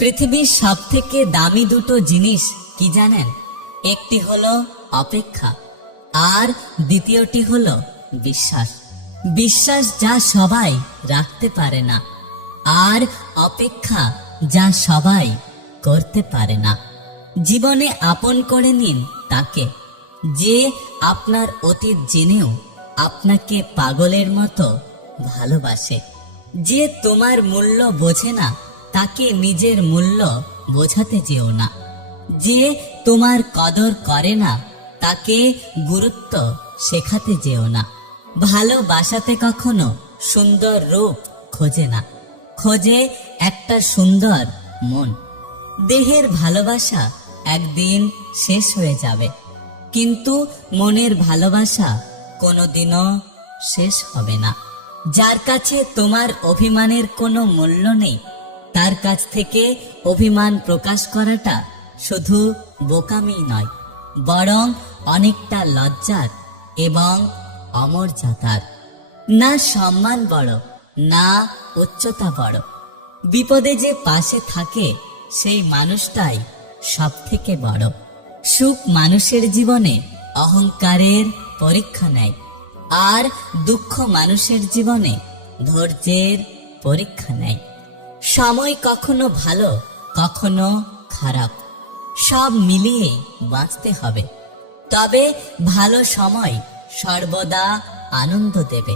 পৃথিবীর সবথেকে দামি দুটো জিনিস কি জানেন? একটি হলো অপেক্ষা আর দ্বিতীয়টি হলো বিশ্বাস। বিশ্বাস যা সবাই রাখতে পারে না, আর অপেক্ষা যা সবাই করতে পারে না। জীবনে আপন করে নিন তাকে, যে আপনার অতীত জেনেও আপনাকে পাগলের মতো ভালোবাসে। যে তোমার মূল্য বোঝে না, তাকে নিজের মূল্য বোঝাতে যেও না। যে তোমার কদর করে না, তাকে গুরুত্ব শেখাতে যেও না। ভালোবাসাতে কখনো সুন্দর রূপ খোঁজে না, খোঁজে একটা সুন্দর মন। দেহের ভালোবাসা একদিন শেষ হয়ে যাবে, কিন্তু মনের ভালোবাসা কোনোদিনও শেষ হবে না। যার কাছে তোমার অভিমানের কোনো মূল্য নেই, তার কাছ থেকে অভিমান প্রকাশ করাটা শুধু বোকামি নয়, বরং অনেকটা লজ্জার এবং অমর্যাদার। না সম্মান বড়, না উচ্চতা বড়। বিপদে যে পাশে থাকে সেই মানুষটাই সব থেকে বড়। সুখ মানুষের জীবনে অহংকারের পরীক্ষা নেয়, আর দুঃখ মানুষের জীবনে ধৈর্যের পরীক্ষা নেয়। সময় কখনো ভালো, কখনো খারাপ, সব মিলিয়ে বাঁচতে হবে। তবে ভালো সময় সর্বদা আনন্দ দেবে,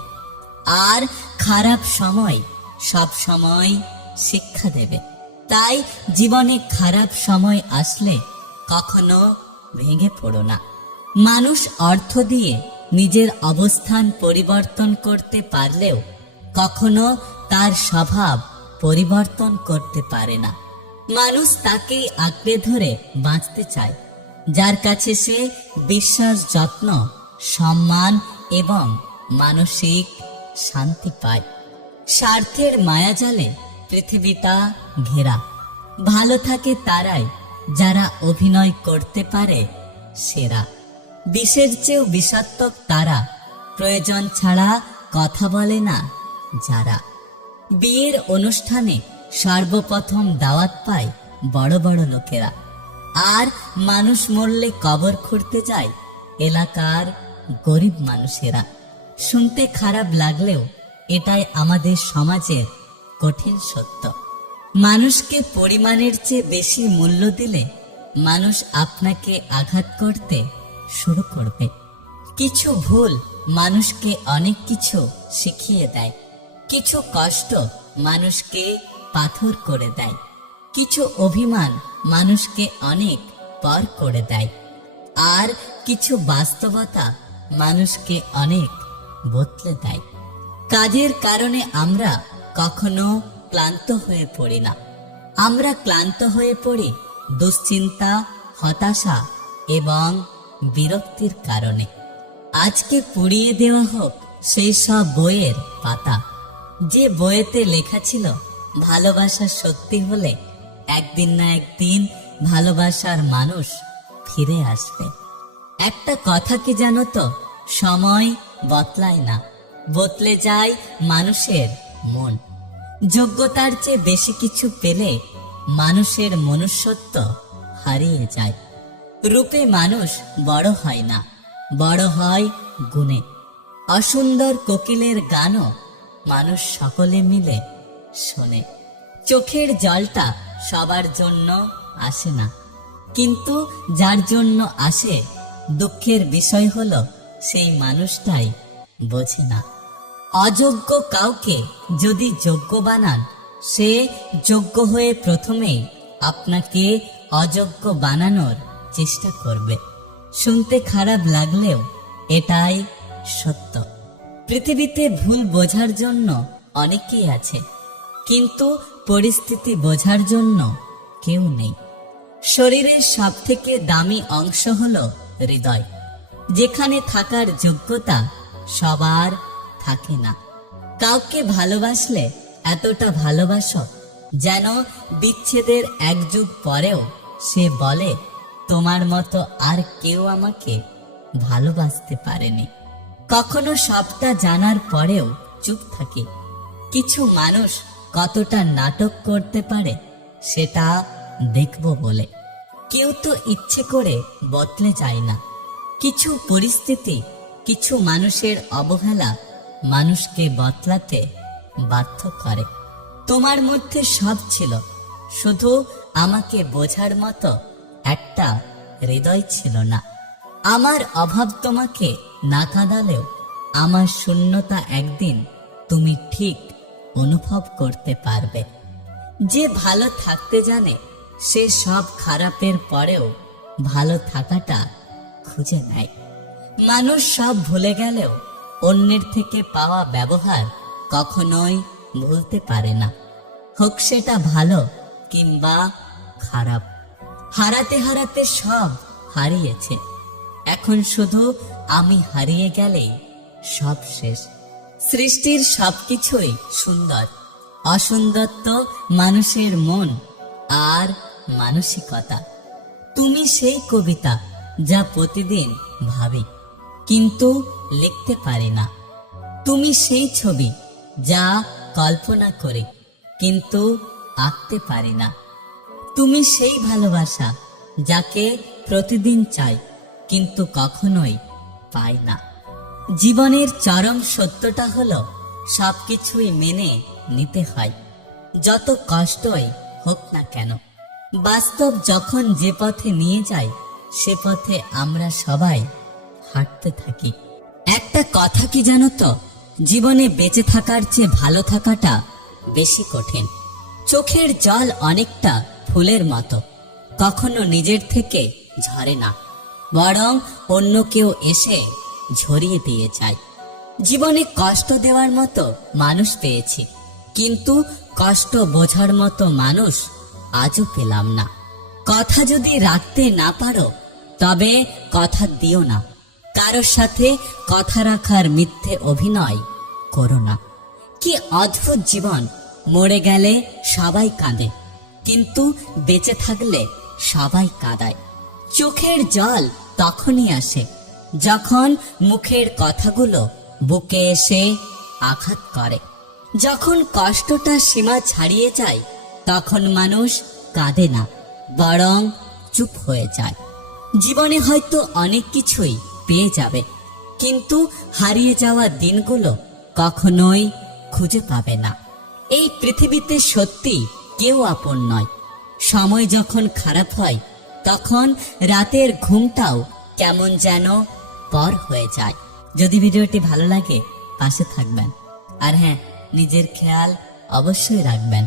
আর খারাপ সময় সব সময় শিক্ষা দেবে। তাই জীবনে খারাপ সময় আসলে কখনো ভেঙে পড়ো না। মানুষ অর্থ দিয়ে নিজের অবস্থান পরিবর্তন করতে পারলেও কখনো তার স্বভাব পরিবর্তন করতে পারে না। মানুষ তাকেই আঁকড়ে ধরে বাঁচতে চায়, যার কাছে সে বিশ্বাস, যত্ন, সম্মান এবং মানসিক শান্তি পায়। স্বার্থের মায়াজালে পৃথিবীটা ঘেরা। ভালো থাকে তারাই যারা অভিনয় করতে পারে সেরা। বিষের চেয়েও বিষাত্মক তারা, প্রয়োজন ছাড়া কথা বলে না যারা। বিয়ের অনুষ্ঠানে সর্বপ্রথম দাওয়াত পায় বড় বড় লোকেরা, আর মানুষ মরলে কবর খুঁড়তে যায় এলাকার গরিব মানুষেরা। শুনতে খারাপ লাগলেও এটাই আমাদের সমাজের কঠিন সত্য। মানুষকে পরিমাণের চেয়ে বেশি মূল্য দিলে মানুষ আপনাকে আঘাত করতে শুরু করবে। কিছু ভুল মানুষকে অনেক কিছু শিখিয়ে দেয়, কিছু কষ্ট মানুষকে পাথর করে দেয়, কিছু অভিমান মানুষকে অনেক পর করে দেয়, আর কিছু বাস্তবতা মানুষকে অনেক বদলে দেয়। কাজের কারণে আমরা কখনো ক্লান্ত হয়ে পড়ি না, আমরা ক্লান্ত হয়ে পড়ি দুশ্চিন্তা, হতাশা এবং বিরক্তির কারণে। আজকে পুড়িয়ে দেওয়া হোক সেই সব বইয়ের পাতা, যে বইয়েতে লেখা ছিল ভালোবাসা সত্যি হলে একদিন না একদিন ভালোবাসার মানুষ ফিরে আসবে। একটা কথা কি জানো তো, সময় বদলায় না, বদলে যায় মানুষের মন। যোগ্যতার চেয়ে বেশি কিছু পেলে মানুষের মনুষ্যত্ব হারিয়ে যায়। রূপে মানুষ বড় হয় না, বড় হয় গুণে। অসুন্দর কোকিলের গানও মানুষ সকলে মিলে শোনে। চোখের জলটা সবার জন্য আসে না, কিন্তু যার জন্য আসে, দুঃখের বিষয় হলো সেই মানুষটাই বোঝে না। অযোগ্য কাউকে যদি যোগ্য বানান, সে যোগ্য হয়ে প্রথমেই আপনাকে অযোগ্য বানানোর চেষ্টা করবে। শুনতে খারাপ লাগলেও এটাই সত্য। পৃথিবীতে ভুল বোঝার জন্য অনেকেই আছে, কিন্তু পরিস্থিতি বোঝার জন্য কেউ নেই। শরীরের সবথেকে দামি অংশ হলো হৃদয়, যেখানে থাকার যোগ্যতা সবার থাকে না। কাউকে ভালোবাসলে এতটা ভালোবাসো যেন বিচ্ছেদের এক যুগ পরেও সে বলে, তোমার মতো আর কেউ আমাকে ভালোবাসতে পারেনি। কখনো সবটা জানার পরেও চুপ থাকে। কিছু মানুষ কতটা নাটক করতে পারে সেটা দেখব বলে। কেউ তো ইচ্ছে করে বদলে যায় না। কিছু পরিস্থিতি, কিছু মানুষের অবহেলা মানুষকে বদলাতে বাধ্য করে। তোমার মধ্যে সব ছিল, শুধু আমাকে বোঝার মতো একটা হৃদয় ছিল না। আমার অভাব তোমাকে না কাঁদালেও আমার শূন্যতা একদিন তুমি ঠিক অনুভব করতে পারবে। যে ভালো থাকতে জানে সে সব খারাপের পরেও ভালো থাকাটা খুঁজে নেয়। মানুষ সব ভুলে গেলেও অন্যের থেকে পাওয়া ব্যবহার কখনোই ভুলতে পারে না, হোক সেটা ভালো কিংবা খারাপ। হারাতে হারাতে সব হারিয়েছে, এখন শুধু আমি হারিয়ে গেলেই সব শেষ। সৃষ্টির সবকিছুই সুন্দর, অসুন্দর তো মানুষের মন আর মানসিকতা। তুমি সেই কবিতা যা প্রতিদিন ভাবি কিন্তু লিখতে পারি না। তুমি সেই ছবি যা কল্পনা করি কিন্তু আঁকতে পারি না। তুমি সেই ভালোবাসা যাকে প্রতিদিন চাই কিন্তু কখনোই পাই না। জীবনের চরম সত্যটা হলো সবকিছুই মেনে নিতে হয়, যত কষ্টই হোক না কেন। বাস্তব যখন যে পথে নিয়ে যায় সে পথে আমরা সবাই হাঁটতে থাকি। একটা কথা কি জানো তো, জীবনে বেঁচে থাকার চেয়ে ভালো থাকাটা বেশি কঠিন। চোখের জল অনেকটা ফুলের মতো, কখনো নিজের থেকে ঝরে না, বরং অন্য কেউ এসে ঝরিয়ে দিয়ে যায়। জীবনে কষ্ট দেওয়ার মতো মানুষ পেয়েছি, কিন্তু কষ্ট বোঝার মতো মানুষ আজও পেলাম না। কথা যদি রাখতে না পারো তবে কথা দিও না। কারোর সাথে কথা রাখার মিথ্যে অভিনয় করো না। কি অদ্ভুত জীবন, মরে গেলে সবাই কাঁদে কিন্তু বেঁচে থাকলে সবাই কাঁদায়। চোখের জল তখনই আসে যখন মুখের কথাগুলো বুকে এসে আঘাত করে। যখন কষ্টটা সীমা ছাড়িয়ে যায় তখন মানুষ কাঁদে না, বরং চুপ হয়ে যায়। জীবনে হয়তো অনেক কিছুই পেয়ে যাবে, কিন্তু হারিয়ে যাওয়া দিনগুলো কখনোই খুঁজে পাবে না। এই পৃথিবীতে সত্যি কেউ আপন নয়। সময় যখন খারাপ হয় তখন রাতের ঘুমটাও কেমন যেন পর হয়ে যায়। যদি ভিডিওটি ভালো লাগে পাশে থাকবেন, আর হ্যাঁ, নিজের খেয়াল অবশ্যই রাখবেন।